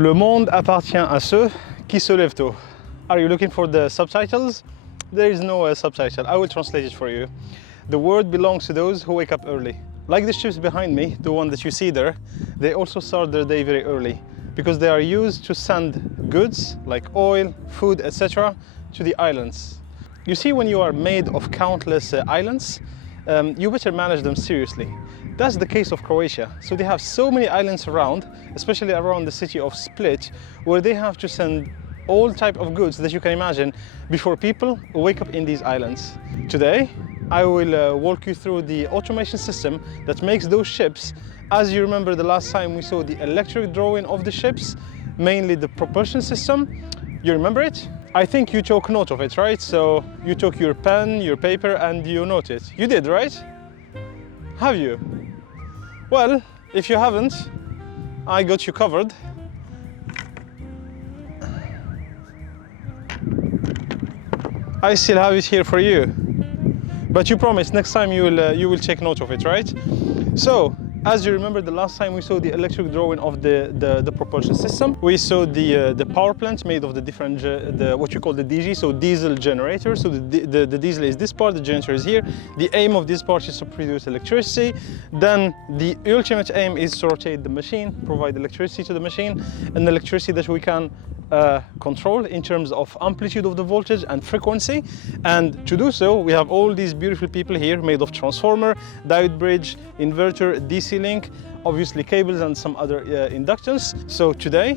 Le monde appartient à ceux qui se lèvent tôt. Are you looking for the subtitles? There is no subtitle. I will translate it for you. The word belongs to those who wake up early. Like the ships behind me, the one that you see there, they also start their day very early because they are used to send goods like oil, food, etc. to the islands. You see, when you are made of countless islands, you better manage them seriously. That's the case of Croatia. So they have so many islands around, especially around the city of Split, where they have to send all type of goods that you can imagine before people wake up in these islands. Today, I will walk you through the automation system that makes those ships. As you remember the last time we saw the electric drawing of the ships, mainly the propulsion system. You remember it? I think you took note of it, right? So you took your pen, your paper, and you note it. You did, right? Have you? Well, if you haven't, I got you covered. I still have it here for you. But you promise next time you will take note of it, right? So, as you remember the last time we saw the electric drawing of the propulsion system, we saw the power plant made of the different, what you call the DG, so diesel generator. So the diesel is this part, the generator is here. The aim of this part is to produce electricity. Then the ultimate aim is to rotate the machine, provide electricity to the machine, and electricity that we can control in terms of amplitude of the voltage and frequency. And to do so, we have all these beautiful people here made of transformer, diode bridge, inverter, DC link, obviously cables and some other inductance. So today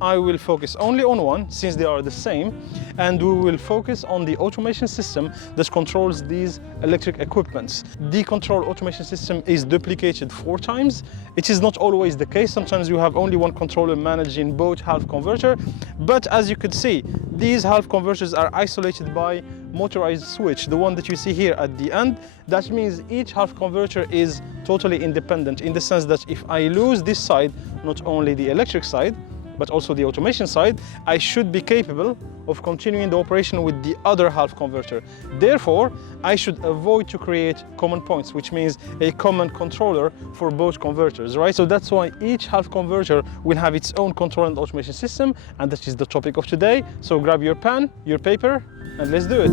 I will focus only on one, since they are the same, and we will focus on the automation system that controls these electric equipments. The control automation system is duplicated 4 times. It is not always the case. Sometimes you have only one controller managing both half converter, but as you could see, these half converters are isolated by motorized switch, the one that you see here at the end. That means each half converter is totally independent, in the sense that if I lose this side, not only the electric side, but also the automation side, I should be capable of continuing the operation with the other half converter. Therefore, I should avoid to create common points, which means a common controller for both converters, right? So that's why each half converter will have its own control and automation system, and that is the topic of today. So grab your pen, your paper, and let's do it.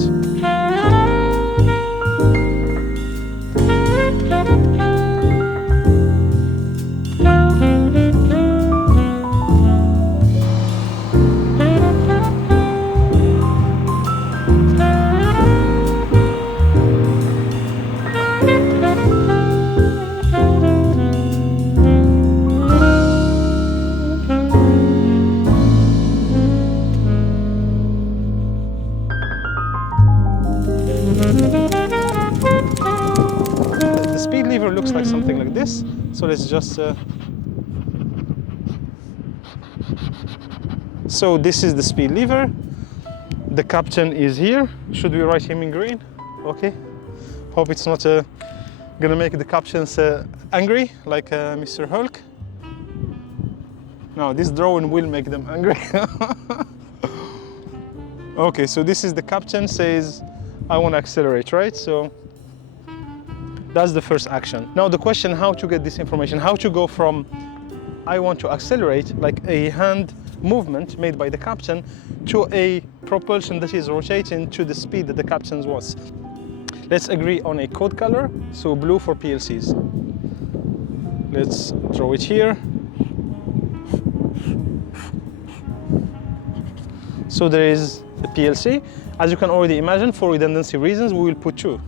The speed lever looks like something like this. So let's just... So this is the speed lever. The captain is here. Should we write him in green? Okay. Hope it's not gonna make the captains angry, like Mr. Hulk. No, this drawing will make them angry. Okay, so this is the captain, says, I want to accelerate, right? So that's the first action. Now the question, how to get this information, how to go from I want to accelerate, like a hand movement made by the captain, to a propulsion that is rotating to the speed that the captain was. Let's agree on a code color, so blue for PLCs. Let's draw it here. So there is the PLC. As you can already imagine, for redundancy reasons, we will put 2.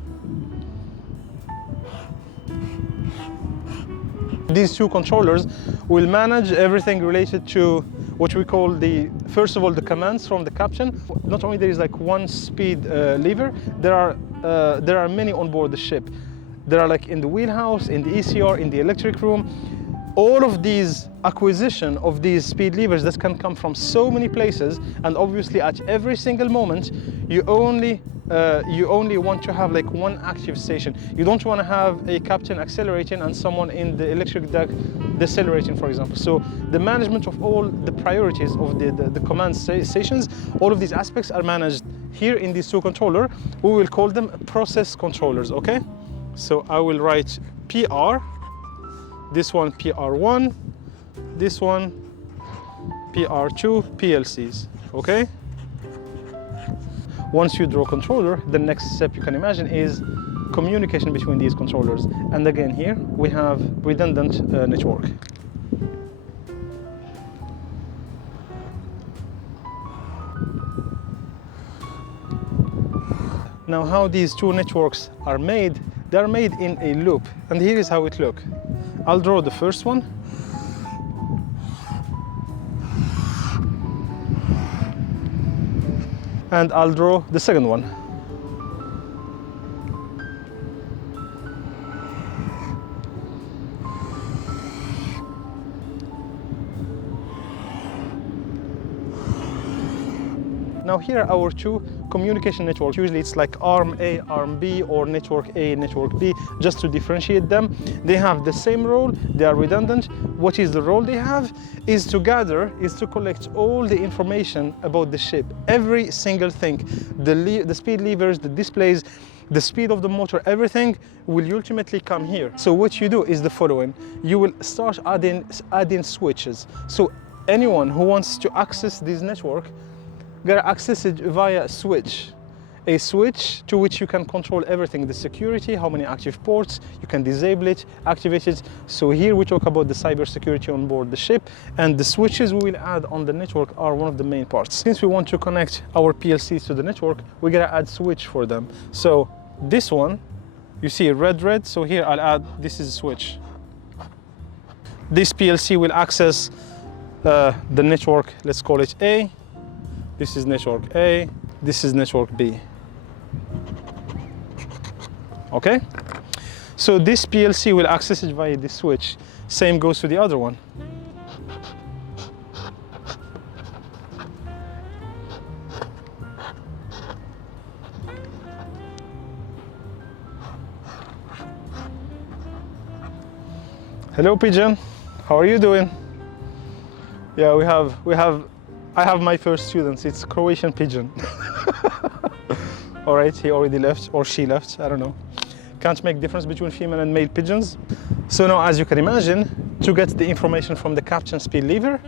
These 2 controllers will manage everything related to what we call first of all, the commands from the captain. Not only there is like one speed lever, there are many on board the ship. There are like in the wheelhouse, in the ECR, in the electric room. All of these acquisition of these speed levers that can come from so many places, and obviously at every single moment you only want to have like one active station. You don't want to have a captain accelerating and someone in the electric deck decelerating, for example. So the management of all the priorities of the command stations, all of these aspects are managed here in these 2 controllers. We will call them process controllers, okay? So I will write PR, this one PR1, this one PR2 PLCs, okay? Once you draw a controller, the next step you can imagine is communication between these controllers. And again, here we have redundant network. Now, how these two networks are made, they're made in a loop. And here is how it looks. I'll draw the first one. And I'll draw the second one. Now here are our two communication networks. Usually it's like arm A, arm B, or network A, network B, just to differentiate them. They have the same role, they are redundant. What is the role they have? Is to gather, is to collect all the information about the ship. Every single thing, the speed levers, the displays, the speed of the motor, everything will ultimately come here. So what you do is the following. You will start adding switches. So anyone who wants to access this network gotta access it via a switch to which you can control everything, the security, how many active ports, you can disable it, activate it. So here we talk about the cyber security on board the ship, and the switches we will add on the network are one of the main parts. Since we want to connect our PLCs to the network, we gotta add switch for them. So this one, you see red, so here I'll add, this is a switch. This PLC will access the network, let's call it A. This is network A, this is network B. Okay? So this PLC will access it via this switch. Same goes to the other one. Hello, Pigeon. How are you doing? Yeah, I have my first students. It's Croatian Pigeon. All right, he already left, or she left, I don't know. Can't make difference between female and male pigeons. So now, as you can imagine, to get the information from the captain speed lever,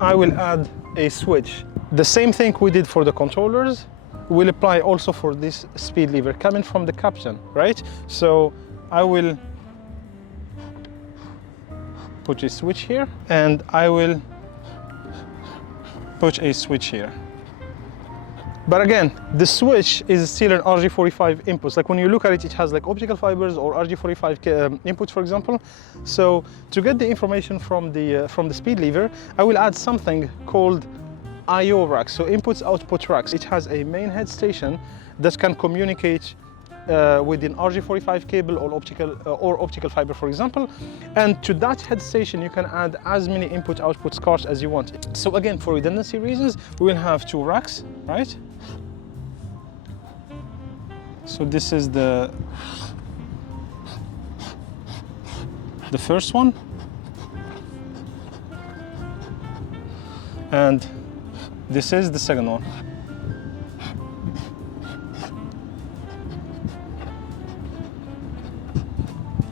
I will add a switch. The same thing we did for the controllers will apply also for this speed lever coming from the captain, right? So I will put a switch here, and I will put a switch here. But again, the switch is still an RJ45 input. Like when you look at it, it has like optical fibers or RJ45 input, for example. So to get the information from the speed lever, I will add something called I/O racks, so inputs/output racks. It has a main head station that can communicate with an RJ45 cable or optical fiber, for example. And to that head station, you can add as many input/output cards as you want. So again, for redundancy reasons, we will have two racks, right? So this is the first one, and this is the second one.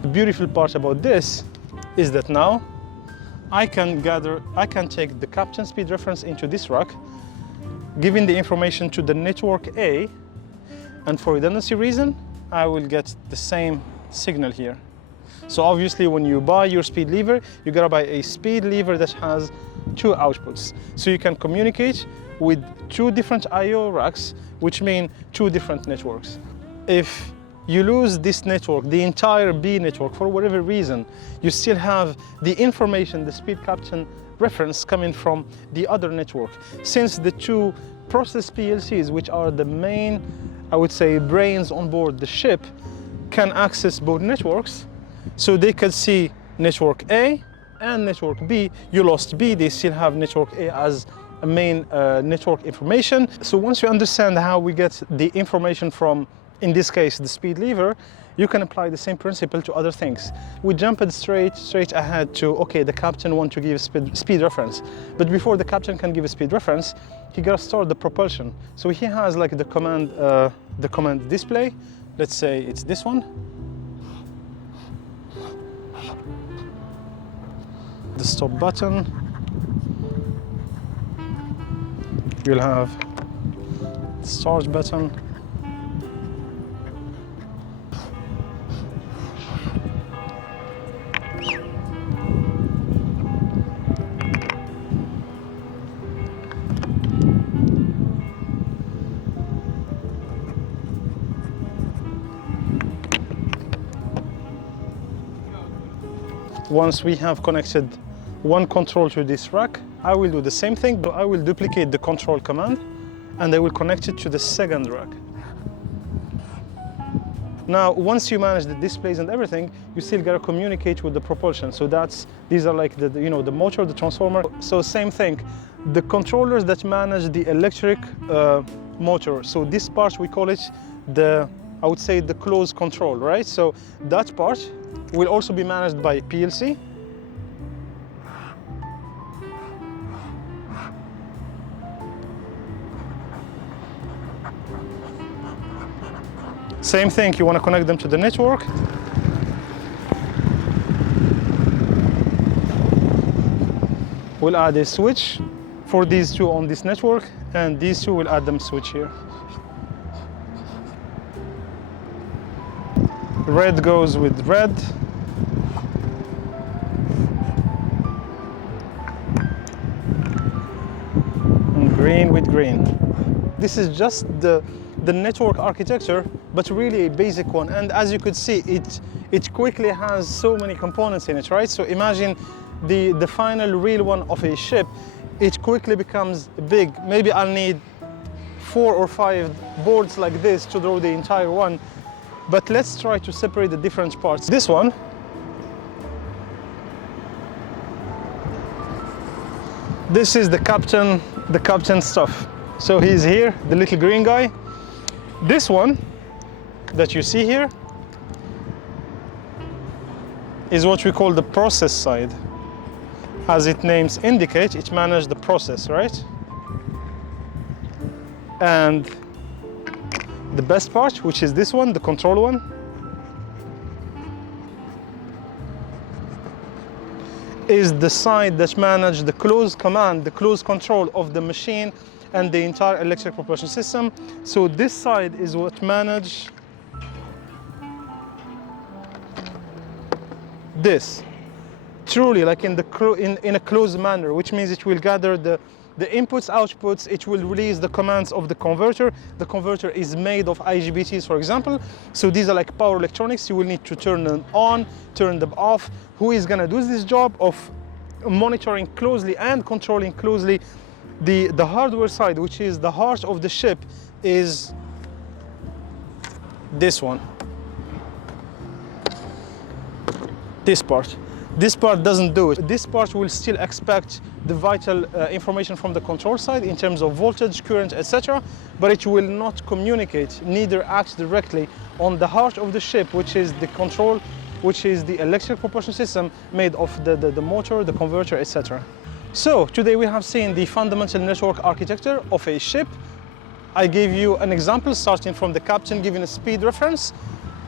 The beautiful part about this is that now I can take the captain speed reference into this rack, giving the information to the network A, and for redundancy reason, I will get the same signal here. So obviously when you buy your speed lever, you gotta buy a speed lever that has two outputs. So you can communicate with two different I/O racks, which mean two different networks. If you lose this network, the entire B network, for whatever reason, you still have the information, the speed captain reference coming from the other network. Since the two process PLCs, which are the main, I would say, brains on board the ship, can access both networks, so they could see network A and network B. You lost B, they still have network A as a main network information. So once you understand how we get the information from, in this case, the speed lever, you can apply the same principle to other things. We jumped straight ahead to, okay, the captain wants to give speed reference. But before the captain can give a speed reference, he gotta start the propulsion. So he has like the command display. Let's say it's this one. The stop button. You'll have the start button. Once we have connected one control to this rack, I will do the same thing, but I will duplicate the control command and I will connect it to the second rack. Now, once you manage the displays and everything, you still gotta communicate with the propulsion. So these are like the motor, the transformer. So same thing, the controllers that manage the electric motor. So this part, we call it I would say the closed control, right? So that part will also be managed by PLC. Same thing, you want to connect them to the network. We'll add a switch for these two on this network, and these two will add them switch here. Red goes with red. And green with green. This is just the network architecture, but really a basic one. And as you could see, it quickly has so many components in it, right? So imagine the final real one of a ship. It quickly becomes big. Maybe I'll need 4 or 5 boards like this to draw the entire one. But let's try to separate the different parts. This one, this is the captain stuff. So he's here, the little green guy. This one that you see here is what we call the process side. As its names indicate, it manages the process, right? And the best part, which is this one, the control one, is the side that manages the closed command, the closed control of the machine and the entire electric propulsion system. So this side is what manages this, truly like in a closed manner, which means it will gather the inputs, outputs, it will release the commands of the converter. The converter is made of IGBTs, for example. So these are like power electronics. You will need to turn them on, turn them off. Who is gonna do this job of monitoring closely and controlling closely the hardware side, which is the heart of the ship, is this one. This part. This part doesn't do it. This part will still expect the vital information from the control side in terms of voltage, current, etc. But it will not communicate, neither act directly on the heart of the ship, which is the control, which is the electric propulsion system made of the motor, the converter, etc. So today we have seen the fundamental network architecture of a ship. I gave you an example starting from the captain giving a speed reference.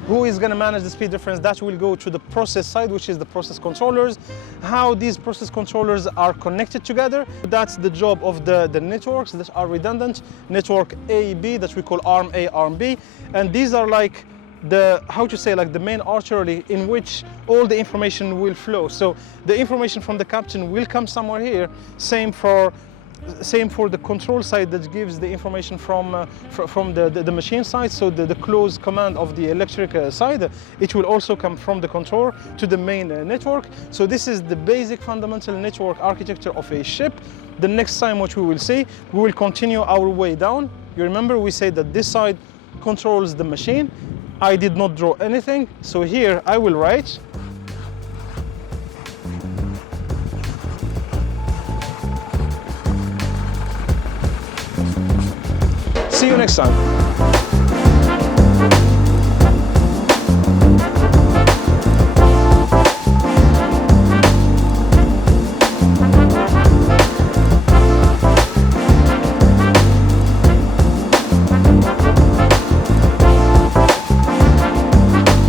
Who is going to manage the speed reference? That will go to the process side, which is the process controllers. How these process controllers are connected together, that's the job of the networks that are redundant. Network A, B, that we call arm A, arm B. And these are like the main artery in which all the information will flow. So the information from the captain will come somewhere here. Same for the control side that gives the information from the machine side. So the closed command of the electric side, it will also come from the control to the main network. So this is the basic fundamental network architecture of a ship. The next time what we will see, we will continue our way down. You remember we said that this side controls the machine. I did not draw anything, so here I will write See you next time.